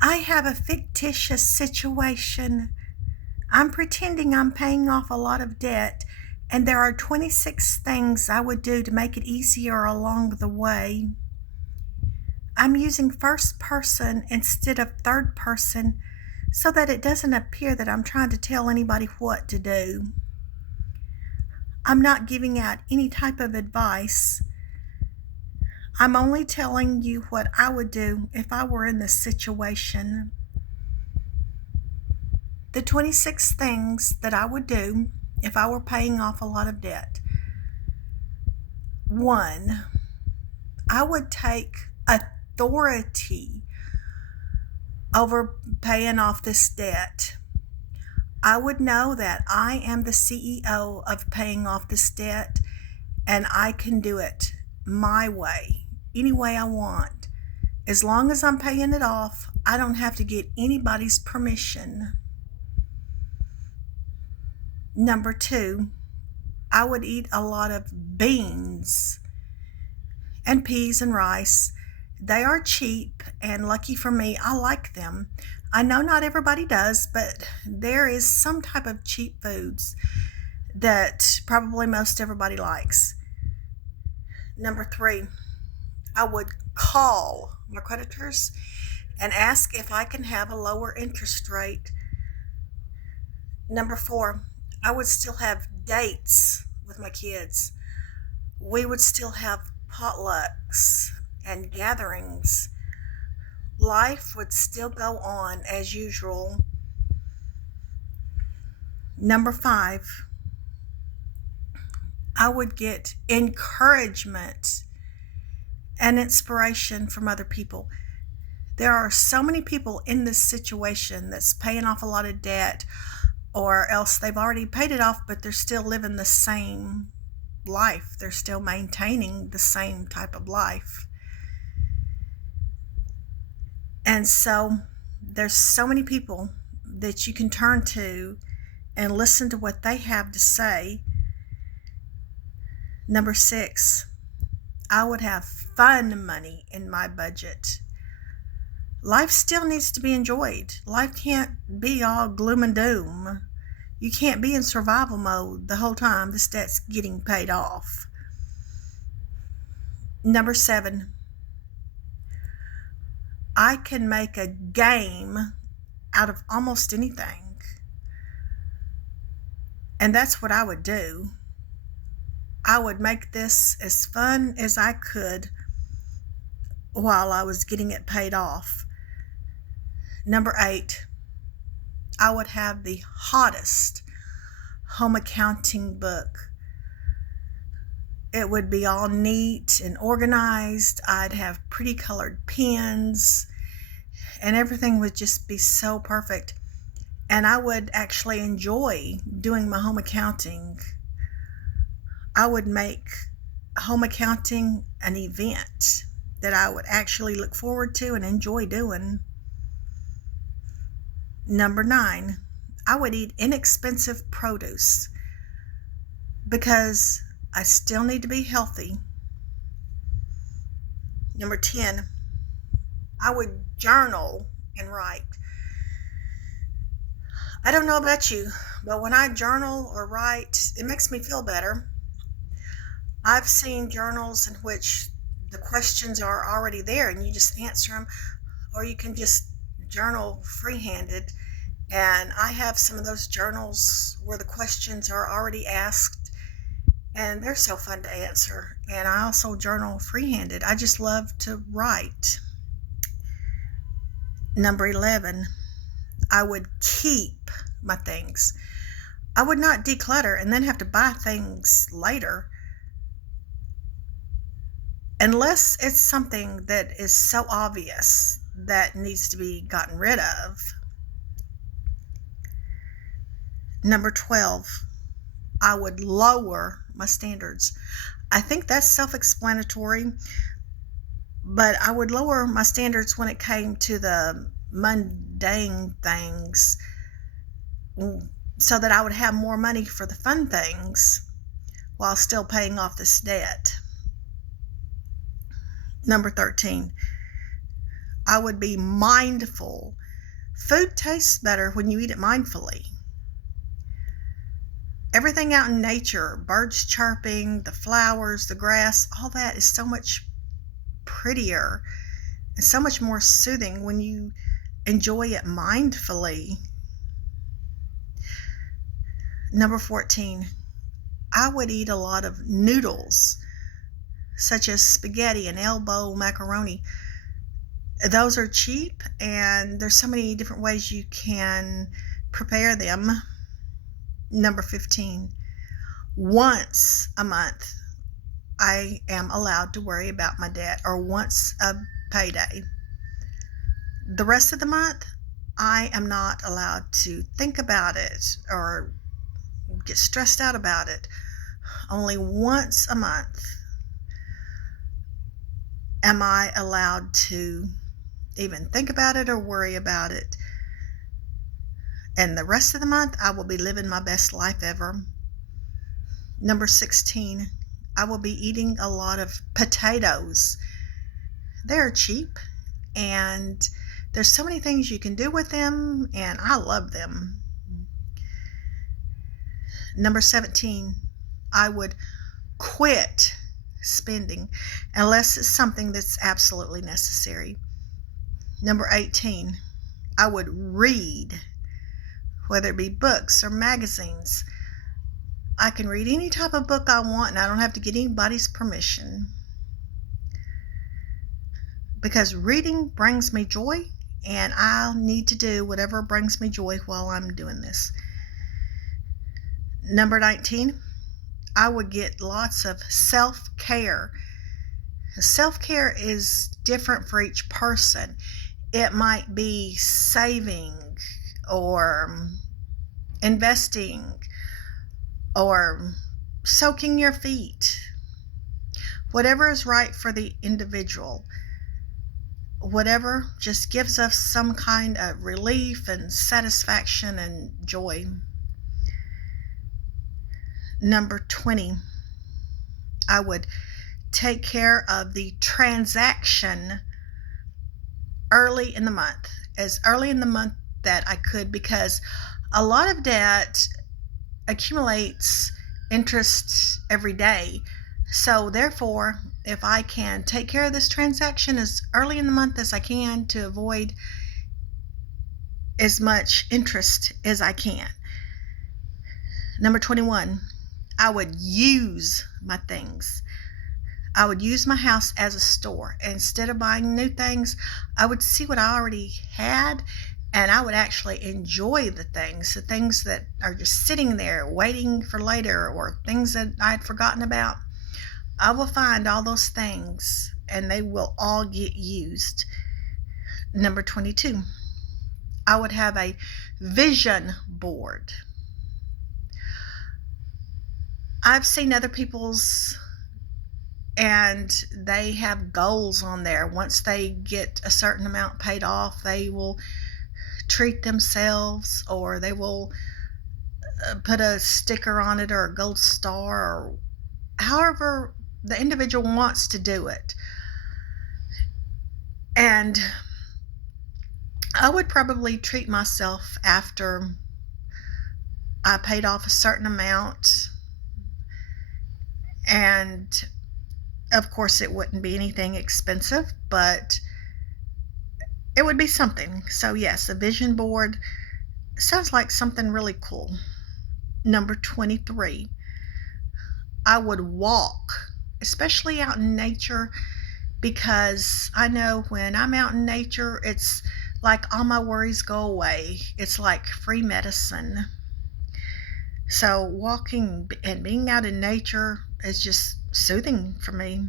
I have a fictitious situation. I'm pretending I'm paying off a lot of debt, and there are 26 things I would do to make it easier along the way. I'm using first person instead of third person so that it doesn't appear that I'm trying to tell anybody what to do. I'm not giving out any type of advice. I'm only telling you what I would do if I were in this situation. The 26 things that I would do if I were paying off a lot of debt. 1. I would take authority over paying off this debt. I would know that I am the CEO of paying off this debt, and I can do it my way, any way I want. As long as I'm paying it off, I don't have to get anybody's permission. Number 2, I would eat a lot of beans and peas and rice. They are cheap, and lucky for me, I like them. I know not everybody does, but there is some type of cheap foods that probably most everybody likes. Number 3, I would call my creditors and ask if I can have a lower interest rate. Number 4, I would still have dates with my kids. We would still have potlucks and gatherings. Life would still go on as usual. Number 5, I would get encouragement and inspiration from other people. There are so many people in this situation that's paying off a lot of debt, or else they've already paid it off, but they're still living the same life. They're still maintaining the same type of life. And so there's so many people that you can turn to and listen to what they have to say. Number 6, I would have fun money in my budget. Life still needs to be enjoyed. Life can't be all gloom and doom. You can't be in survival mode the whole time this debt's getting paid off. Number 7, I can make a game out of almost anything. And that's what I would do. I would make this as fun as I could while I was getting it paid off. Number 8, I would have the hottest home accounting book. It would be all neat and organized. I'd have pretty colored pens, and everything would just be so perfect. And I would actually enjoy doing my home accounting. I would make home accounting an event that I would actually look forward to and enjoy doing. Number 9, I would eat inexpensive produce because I still need to be healthy. Number 10, I would journal and write. I don't know about you, but when I journal or write, it makes me feel better. I've seen journals in which the questions are already there and you just answer them, or you can just journal free-handed. And I have some of those journals where the questions are already asked, and they're so fun to answer. And I also journal free-handed. I just love to write. Number 11, I would keep my things. I would not declutter and then have to buy things later, unless it's something that is so obvious that needs to be gotten rid of. Number 12, I would lower my standards. I think that's self-explanatory, but I would lower my standards when it came to the mundane things so that I would have more money for the fun things while still paying off this debt. Number 13, I would be mindful. Food tastes better when you eat it mindfully. Everything out in nature, birds chirping, the flowers, the grass, all that is so much prettier and so much more soothing when you enjoy it mindfully. Number 14, I would eat a lot of noodles, such as spaghetti and elbow macaroni. Those are cheap, and there's so many different ways you can prepare them. Number 15, once a month, I am allowed to worry about my debt, or once a payday. The rest of the month, I am not allowed to think about it or get stressed out about it. Only once a month am I allowed to even think about it or worry about it. And the rest of the month, I will be living my best life ever. Number 16, I will be eating a lot of potatoes. They're cheap, and there's so many things you can do with them, and I love them. Number 17, I would quit spending unless it's something that's absolutely necessary. Number 18, I would read, whether it be books or magazines. I can read any type of book I want, and I don't have to get anybody's permission, because reading brings me joy, and I'll need to do whatever brings me joy while I'm doing this. Number 19, I would get lots of self-care. Self-care is different for each person. It might be saving or investing or soaking your feet. Whatever is right for the individual. Whatever just gives us some kind of relief and satisfaction and joy. Number 20, I would take care of the transaction early in the month, as early in the month that I could, because a lot of debt accumulates interest every day. So therefore, if I can take care of this transaction as early in the month as I can to avoid as much interest as I can. Number 21, I would use my things. I would use my house as a store. Instead of buying new things, I would see what I already had, and I would actually enjoy the things that are just sitting there waiting for later, or things that I'd forgotten about. I will find all those things, and they will all get used. Number 22, I would have a vision board. I've seen other people's, and they have goals on there. Once they get a certain amount paid off, they will treat themselves, or they will put a sticker on it or a gold star, or however the individual wants to do it. And I would probably treat myself after I paid off a certain amount. And of course, it wouldn't be anything expensive, but it would be something. So yes, a vision board sounds like something really cool. Number 23, I would walk, especially out in nature, because I know when I'm out in nature, it's like all my worries go away. It's like free medicine. So walking and being out in nature is just soothing for me.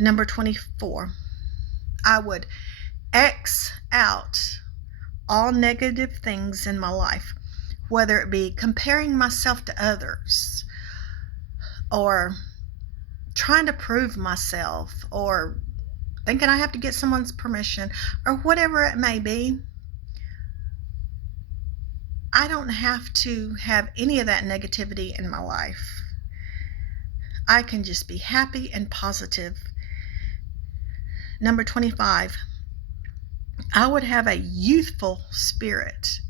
Number 24, I would X out all negative things in my life, whether it be comparing myself to others, or trying to prove myself, or thinking I have to get someone's permission, or whatever it may be. I don't have to have any of that negativity in my life. I can just be happy and positive. Number 25, I would have a youthful spirit.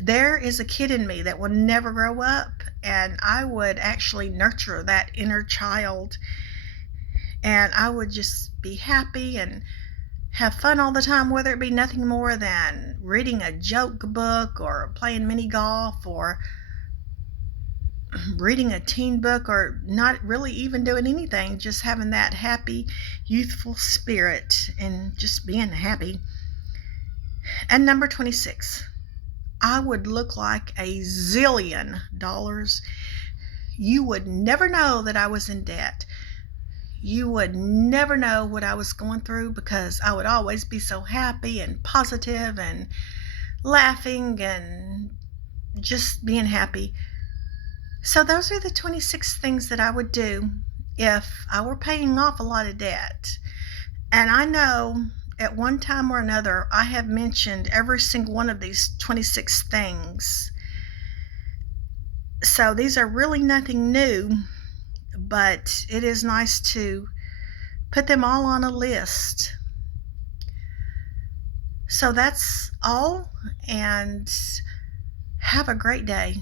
There is a kid in me that will never grow up, and I would actually nurture that inner child, and I would just be happy and have fun all the time, whether it be nothing more than reading a joke book or playing mini golf or reading a teen book or not really even doing anything, just having that happy, youthful spirit and just being happy. And number 26, I would look like a zillion dollars. You would never know that I was in debt. You would never know what I was going through because I would always be so happy and positive and laughing and just being happy. So those are the 26 things that I would do if I were paying off a lot of debt. And I know at one time or another I have mentioned every single one of these 26 things. So these are really nothing new, but it is nice to put them all on a list. So that's all, and have a great day.